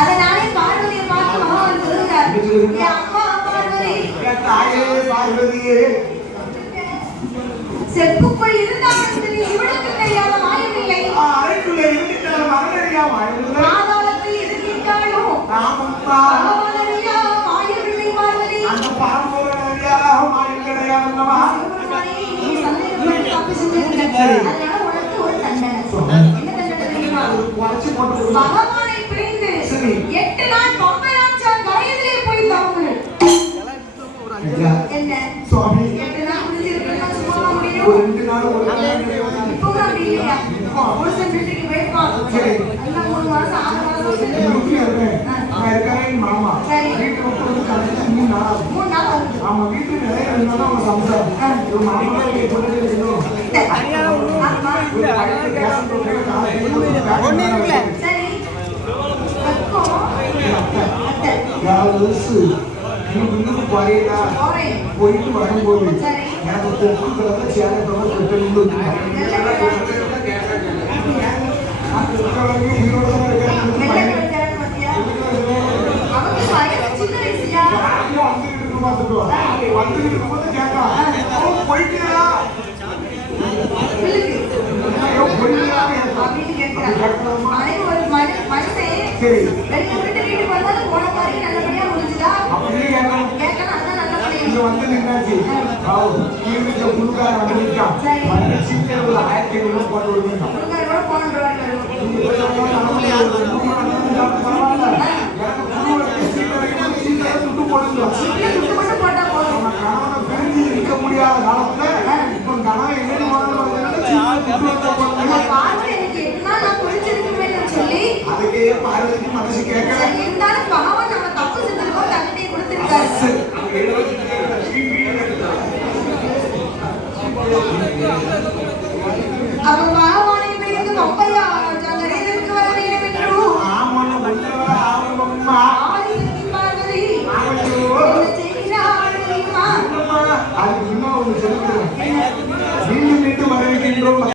அதை நானே பார்வதியை பார்த்து மகன் சொல்லுங்க அம்மா பார்வதி பார்வதியே செப்புக்குள் இருந்தாலும் இவளுக்கு தெரியாத மாயமில்லை அறைக்குள்ள இருந்துட்டால் மரணறியா மாயமில்லை பாதாளத்தில் இருக்கின்றாலும் மாயமில்லை பார்வதி அந்த பாரம்பரிய மாயம் கிடையாது பகவானை பிரிந்து 8 நாள் பொம்மையாச்சா கரையிலே போய் தாங்கள் என்ன சுவாமி 8 நாள் முடிஞ்சிருக்குன்னா சும்மா முடியும் ஒரு 2 நாள் ஒரு இப்போ தான் இல்லையா ஒரு சென்டிக்கு வெயிட் பண்ணு எல்லாம் 3 மாசம் 6 மாசம் நான் இருக்கேன் மாமா வீட்டு வந்து கடைசி 3 நாள் ஆமா வீட்டு நிறைய இருந்தாலும் அவங்க சம்சாரம் ஒரு மாமா ஒண்ணு இருக்குல சரி போயிட்டு வரும்போது எனக்கு கொக்குகளை சேலத்தோட வந்து நின்னாச்சு புழுக்கார வந்துருக்கான் சீக்கிரம் 1500 போட்டு விடுங்க இருக்க முடியாத காலத்துல இப்ப கணவன் அதுக்கே பார்வதிக்கு மனசு கேட்கல பகவான் நம்ம தப்பு செஞ்சிருக்கோம் தண்டனை கொடுத்திருக்காரு அப்ப பகவானை பிரிந்து கொம்பையா கரையிலிருந்து வர வேண்டும் என்று பார்வதி என்ன செய்கிறாள் அது இன்னும் மீண்டும் மீண்டும் வரவேற்கின்றோம்.